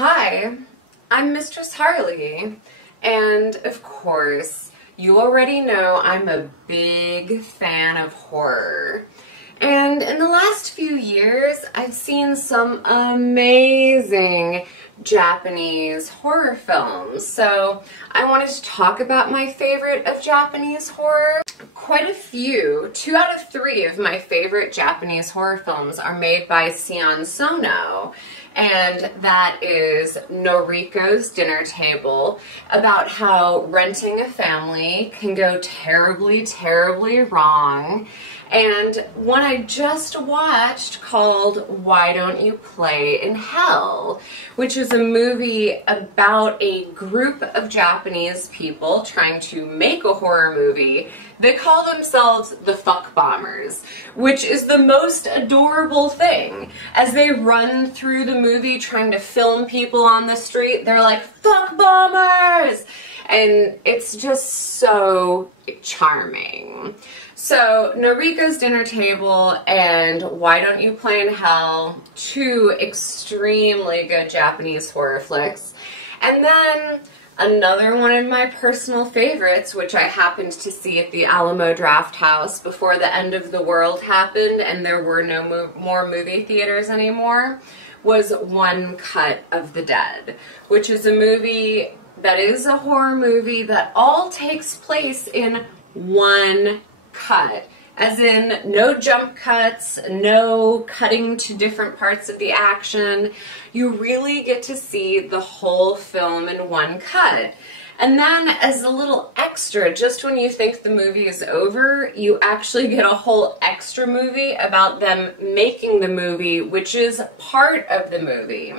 Hi, I'm Mistress Harley, and of course, you already know I'm a big fan of horror. And in the last few years, I've seen some amazing Japanese horror films. So I wanted to talk about my favorite of Japanese horror. Quite a few. 2 out of 3 of my favorite Japanese horror films are made by Sion Sono. And that is Noriko's Dinner Table, about how renting a family can go terribly, terribly wrong. And one I just watched called Why Don't You Play in Hell, which is a movie about a group of Japanese people trying to make a horror movie. They call themselves the Fuck Bombers, which is the most adorable thing. As they run through the movie trying to film people on the street, they're like, "Fuck Bombers!" And it's just so charming. So, Noriko's Dinner Table and Why Don't You Play in Hell, 2 extremely good Japanese horror flicks. And then another one of my personal favorites, which I happened to see at the Alamo Drafthouse before the end of the world happened and there were no more movie theaters anymore, was One Cut of the Dead, which is a movie that is a horror movie that all takes place in one cut, as in no jump cuts, no cutting to different parts of the action. You really get to see the whole film in one cut. And then as a little extra, just when you think the movie is over, you actually get a whole extra movie about them making the movie, which is part of the movie.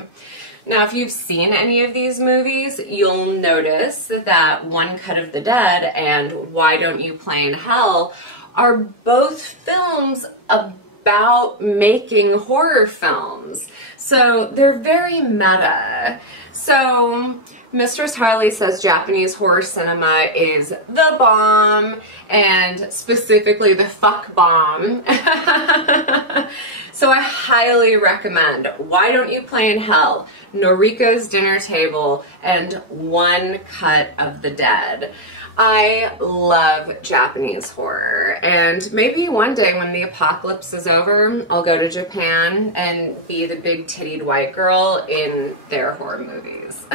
Now, if you've seen any of these movies, you'll notice that One Cut of the Dead and Why Don't You Play in Hell are both films about making horror films. So they're very meta. So Mistress Harley says Japanese horror cinema is the bomb, and specifically the fuck bomb. So I highly recommend Why Don't You Play in Hell, Noriko's Dinner Table, and One Cut of the Dead. I love Japanese horror, and maybe one day when the apocalypse is over, I'll go to Japan and be the big tittied white girl in their horror movies.